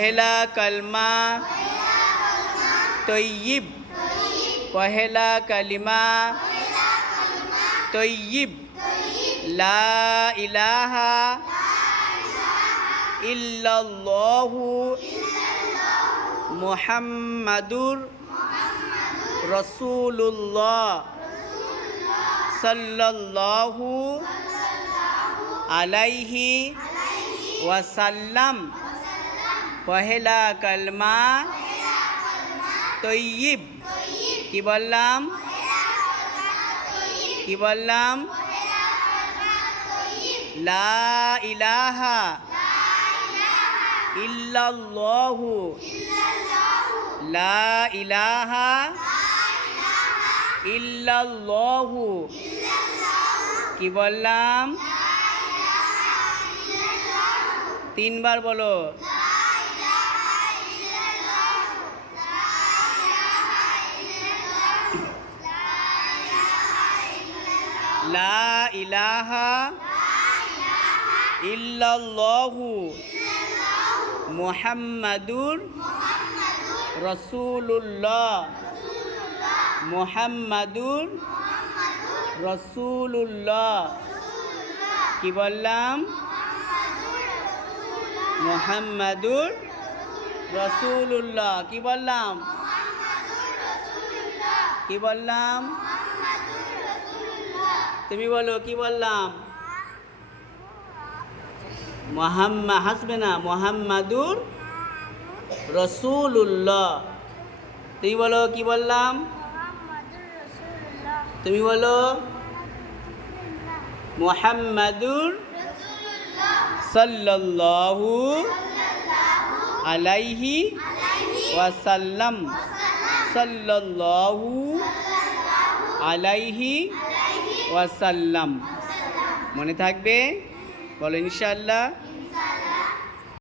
पहला कलमा तय्यिब, पहला कलिमा तय्यिब, ला इलाहा इल्लल्लाहु मुहम्मदुर रसूलुल्लाह सल्लल्लाहु अलैहि वसल्लम। पहला कलमा तय्यिब, কি বললাম কি বললাম? লা ইলাহা ইল্লাল্লাহু, লা ইলাহা ইল্লাল্লাহু, কি বললাম? তিনবার বলো। লা ইলাহা ইল্লাল্লাহু মুহাম্মাদুর রাসূলুল্লাহ, মুহাম্মাদুর রাসূলুল্লাহ, কি বললাম? মুহাম্মাদুর রাসূলুল্লাহ, কি বললাম? কি বললাম? তুমি বলো কি বললাম? মুহাম্মদ হাসবে না, মুহাম্মাদুর রাসূলুল্লাহ। তুমি বলো কি বললাম? তুমি বলো মুহাম্মাদুর সাল্লাল্লাহু আলাইহি ওয়াসাল্লাম, সাল্লাল্লাহু আলাইহি ওয়াসাল্লাম। মনে থাকবে? বলো ইনশাআল্লাহ।